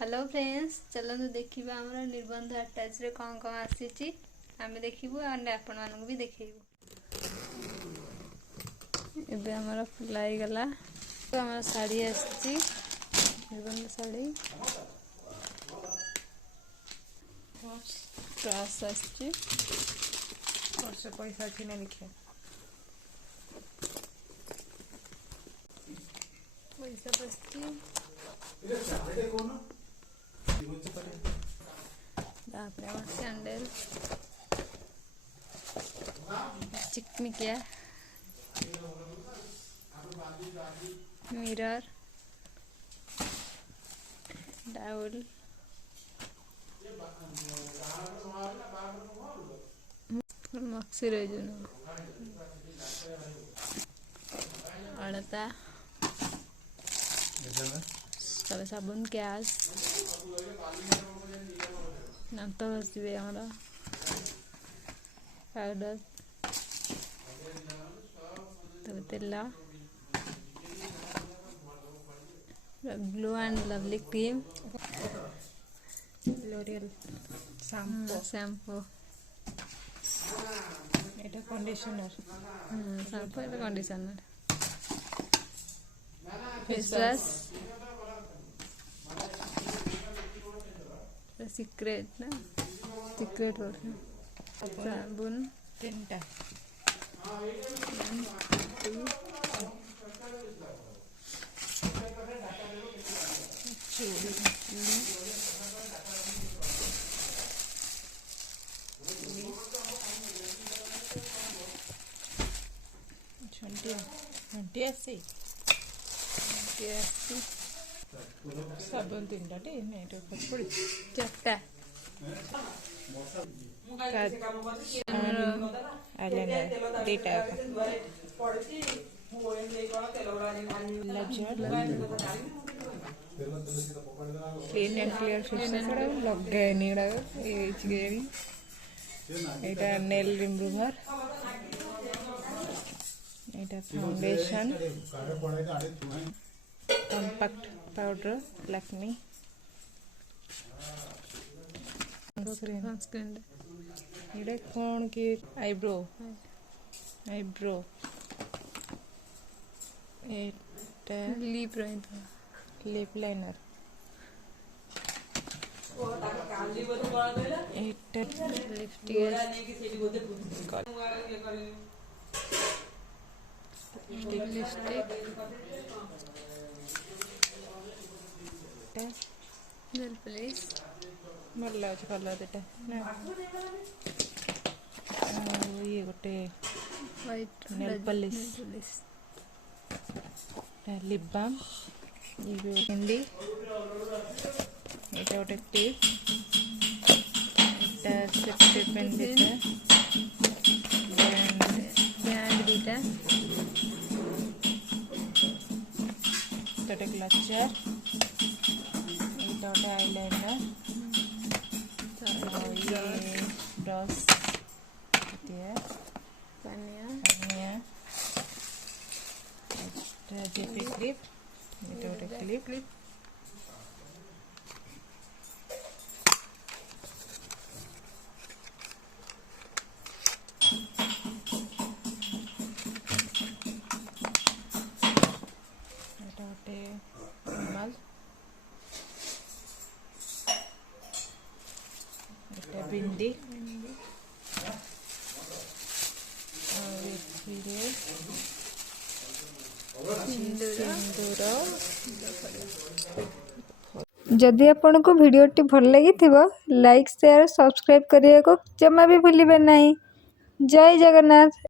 Hello friends, चलतु देखा आम निबंध आटाच रे कौन कौन आसी आम देखू आपण मानक भी देखू। एबे हमर फुलाई गला तो हमर साड़ी आसी निबंध साड़ी ट्रास आसी से पैसा अच्छी नहीं लिखे पैसा बस्ती सैंडल चिकमिकिया मिरर डाउल मक्सी रेजन अड़ता सब साबुन कैश दांत घषे आमर पाउडर तब तेल glow and lovely cream L'Oreal shampoo এটা कंडीशनर शैम्पू এটা कंडीशनर फेस वॉश सीक्रेट ना सीक्रेट साबुन तीनटा घंटी आसी साबुन तीन टा पड़ी चारटा आईलाइनर दीटा क्लीन एंड क्लियर फेस लगे ये नेल रिमूवर এটা foundation compact powder Lakme sunscreen ये कौन की eyebrow lip lip liner lipstick nail polish भल लगे कलर दुटा ये गोटे white nail polish lip balm हिंदी ये गोटे क्लिप सेफ्टी पेन दीटा बैंड दीटा गोटे क्लचर गोटे आईलाइनर ये ब्रश पानिया जेपी क्लिप ये गोटे क्लिप बिंदी जदि आपण को वीडियोटी भल लगी लाइक शेयर सब्सक्राइब करने को जमा भी भूलिबे नहीं। जय जगन्नाथ।